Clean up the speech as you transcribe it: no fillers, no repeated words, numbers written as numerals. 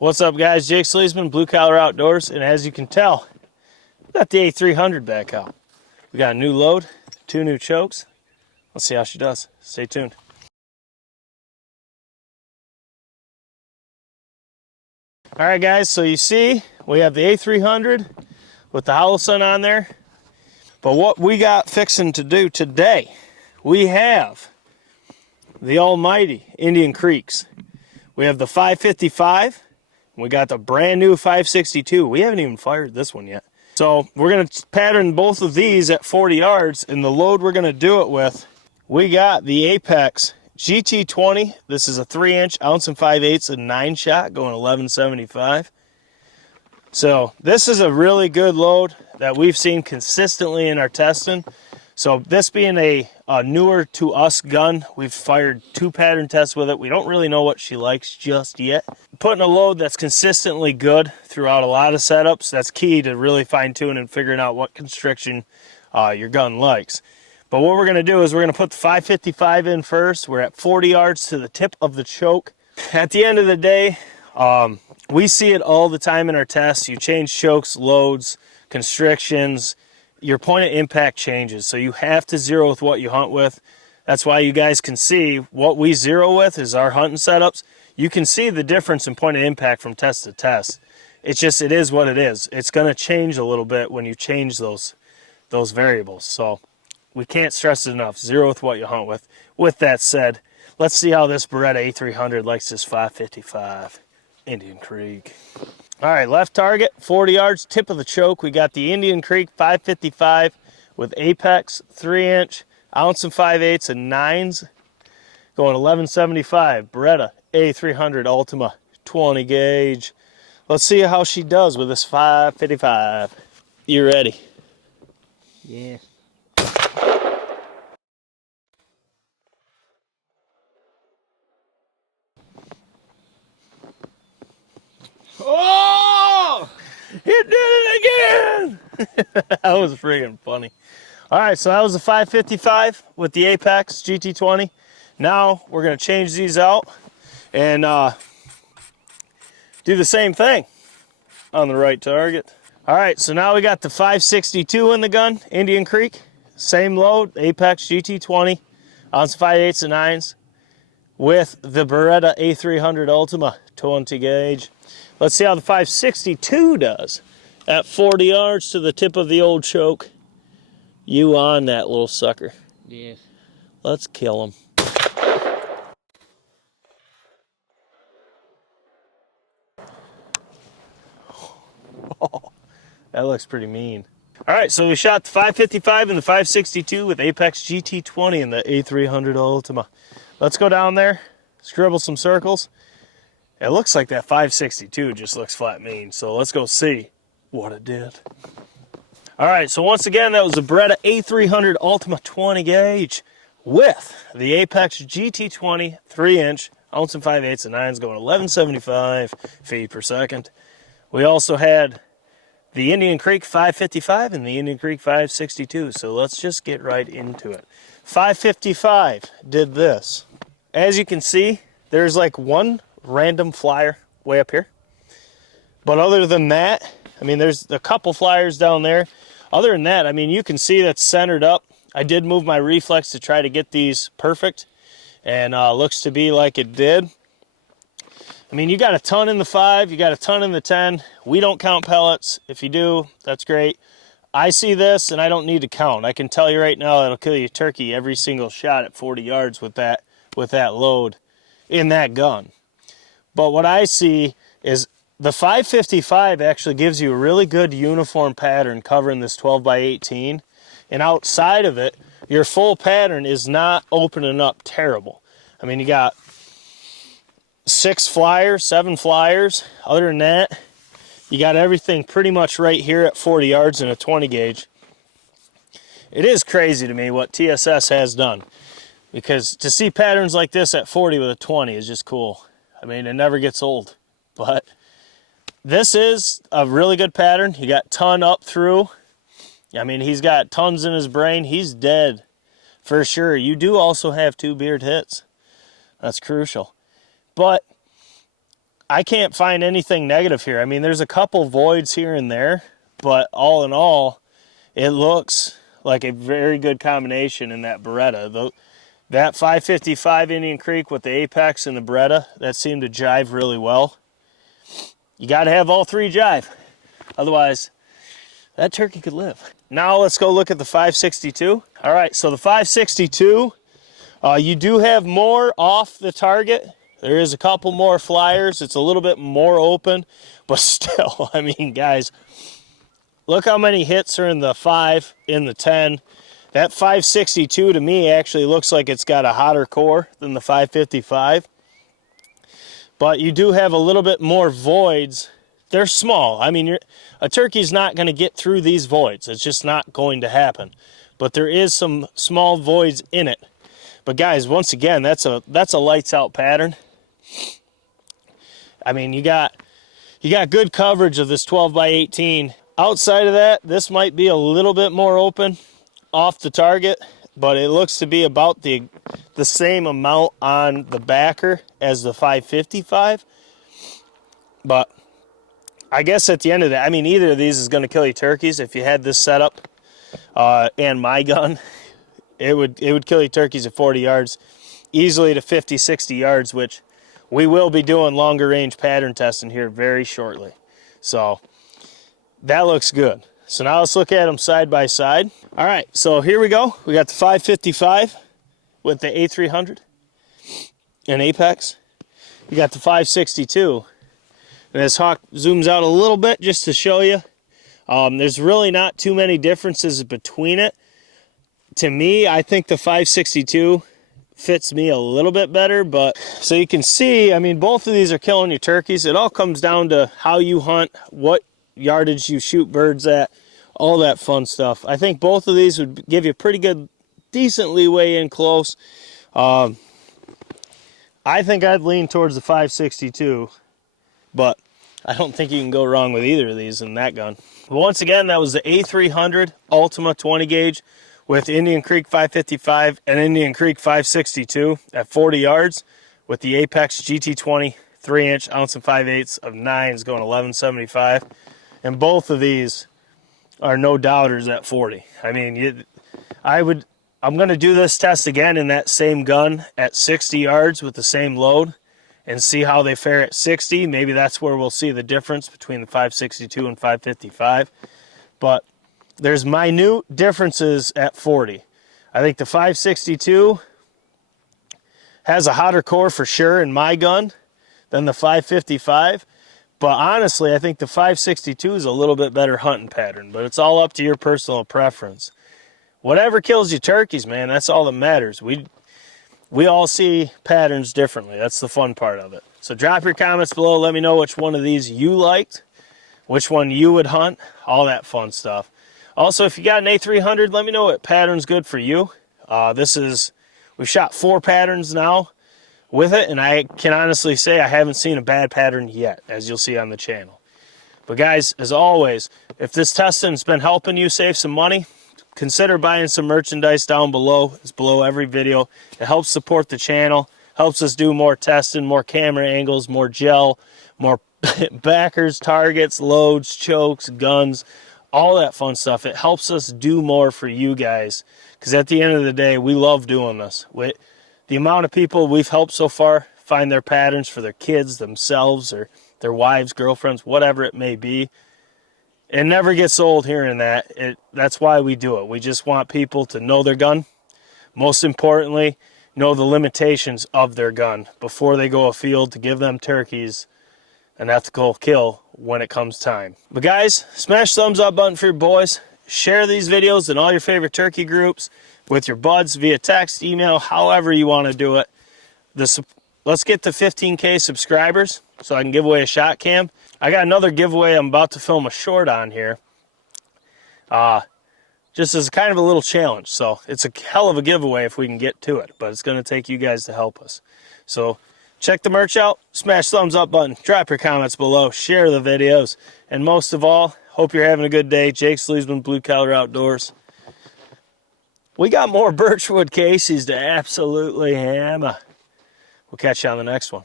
What's up, guys? Jake SLEASMAN, Blue Collar Outdoors, and as you can tell, we got the a300 back out. We got a new load, 2 new chokes. Let's see how she does. Stay tuned. All right, guys, so you see we have the a300 with the Holosun on there. But what we got fixing to do today, we have the almighty Indian Creeks. We have the 555. We got the brand new 562. We haven't even fired this one yet. So we're going to pattern both of these at 40 yards, and the load we're going to do it with, we got the Apex GT20. This is a 3-inch, ounce and 5/8, a 9-shot going 1175. So this is a really good load that we've seen consistently in our testing. So this being a newer to us gun, we've fired 2 pattern tests with it. We don't really know what she likes just yet. Putting a load that's consistently good throughout a lot of setups, that's key to really fine tune and figuring out what constriction your gun likes. But what we're gonna do is we're gonna put the 555 in first. We're at 40 yards to the tip of the choke. At the end of the day, we see it all the time in our tests. You change chokes, loads, constrictions, your point of impact changes. So you have to zero with what you hunt with. That's why you guys can see what we zero with is our hunting setups. You can see the difference in point of impact from test to test. It's just, it is what it is. It's gonna change a little bit when you change those variables. So we can't stress it enough. Zero with what you hunt with. With that said, let's see how this Beretta A300 likes this 555 Indian Creek. All right, left target, 40 yards, tip of the choke. We got the Indian Creek 555 with Apex 3-inch, ounce and 5/8 and 9s, going 1175. Beretta A300 Ultima 20 gauge. Let's see how she does with this 555. You ready? Yeah. Oh! It did it again! That was friggin' funny. All right, so that was the 555 with the Apex GT20. Now we're gonna change these out and do the same thing on the right target. All right, so now we got the 562 in the gun, Indian Creek. Same load, Apex GT20, ounce 5/8 and 9s with the Beretta A300 Ultima 20 gauge. Let's see how the 562 does at 40 yards to the tip of the old choke. You on that little sucker. Yeah. Let's kill him. Oh, that looks pretty mean. All right, so we shot the 555 and the 562 with Apex GT20 and the A300 Ultima. Let's go down there, scribble some circles. It looks like that 562 just looks flat mean, so let's go see what it did. All right, so once again, that was the Beretta A300 Ultima 20 gauge with the Apex GT20 3-inch, ounce and 5/8 and 9s going 1175 feet per second. We also had the Indian Creek 555 and the Indian Creek 562, so let's just get right into it. 555 did this. As you can see, there's like one random flyer way up here, but other than that, I mean, there's a couple flyers down there. Other than that, I mean, you can see that's centered up. I did move my reflex to try to get these perfect, and looks to be like it did. I mean, you got a ton in the 5, you got a ton in the 10. We don't count pellets. If you do, that's great. I see this and I don't need to count. I can tell you right now that'll kill you turkey every single shot at 40 yards with that load in that gun. But what I see is the 555 actually gives you a really good uniform pattern covering this 12x18. And outside of it, your full pattern is not opening up terrible. I mean, you got 6 flyers, 7 flyers. Other than that, you got everything pretty much right here at 40 yards in a 20 gauge. It is crazy to me what TSS has done, because to see patterns like this at 40 with a 20 is just cool. I mean, it never gets old. But this is a really good pattern. You got ton up through. I mean, he's got tons in his brain. He's dead for sure. You do also have 2 beard hits. That's crucial. But I can't find anything negative here. I mean, there's a couple voids here and there, but all in all, it looks like a very good combination in that Beretta. That 555 Indian Creek with the Apex and the Beretta, that seemed to jive really well. You got to have all three jive. Otherwise, that turkey could live. Now let's go look at the 562. All right, so the 562, you do have more off the target. There is a couple more flyers. It's a little bit more open, but still, I mean, guys, look how many hits are in the 5, in the 10. That 562 to me actually looks like it's got a hotter core than the 555. But you do have a little bit more voids. They're small. I mean, a turkey's not going to get through these voids. It's just not going to happen. But there is some small voids in it. But guys, once again, that's a lights out pattern. I mean, you got good coverage of this 12 by 18. Outside of that, this might be a little bit more open off the target, but it looks to be about the same amount on the backer as the 555. But I guess at the end of that, I mean, either of these is going to kill you turkeys. If you had this setup and my gun, it would kill you turkeys at 40 yards, easily to 50, 60 yards, which we will be doing longer range pattern testing here very shortly. So that looks good. So now let's look at them side by side. All right, so here we go. We got the 555 with the a300 and Apex. You got the 562. And as Hawk zooms out a little bit just to show you, there's really not too many differences between it. To me, I think the 562 fits me a little bit better, but so you can see, I mean, both of these are killing your turkeys. It all comes down to how you hunt, what yardage you shoot birds at, all that fun stuff. I think both of these would give you pretty good, decent leeway in close. I think I'd lean towards the 562, but I don't think you can go wrong with either of these in that gun. But once again, that was the A300 Ultima 20 gauge with Indian Creek 555 and Indian Creek 562 at 40 yards with the Apex GT20 3-inch ounce and 5/8 of 9s going 1175. And both of these are no doubters at 40. I mean, I'm going to do this test again in that same gun at 60 yards with the same load and see how they fare at 60. Maybe that's where we'll see the difference between the 562 and 555. But there's minute differences at 40. I think the 562 has a hotter core for sure in my gun than the 555. But honestly, I think the 562 is a little bit better hunting pattern. But it's all up to your personal preference. Whatever kills you turkeys, man, that's all that matters. We all see patterns differently. That's the fun part of it. So drop your comments below. Let me know which one of these you liked, which one you would hunt, all that fun stuff. Also, if you got an A300, let me know what pattern's good for you. We've shot 4 patterns now with it, and I can honestly say I haven't seen a bad pattern yet, as you'll see on the channel. But guys, as always, if this testing's been helping you save some money, consider buying some merchandise down below. It's below every video. It helps support the channel, helps us do more testing, more camera angles, more gel, more backers, targets, loads, chokes, guns, all that fun stuff. It helps us do more for you guys, because at the end of the day, we love doing this. The amount of people we've helped so far find their patterns for their kids, themselves, or their wives, girlfriends, whatever it may be, it never gets old hearing that. That's why we do it. We just want people to know their gun. Most importantly, know the limitations of their gun before they go afield to give them turkeys an ethical kill when it comes time. But guys, smash the thumbs up button for your boys. Share these videos in all your favorite turkey groups with your buds via text, email, however you want to do it. Let's get to 15K subscribers so I can give away a shot cam. I got another giveaway I'm about to film a short on here. Just as kind of a little challenge. So it's a hell of a giveaway if we can get to it. But it's going to take you guys to help us. So check the merch out. Smash the thumbs up button. Drop your comments below. Share the videos. And most of all, hope you're having a good day. Jake SLEASMAN, Blue Collar Outdoors. We got more birchwood cases to absolutely hammer. We'll catch you on the next one.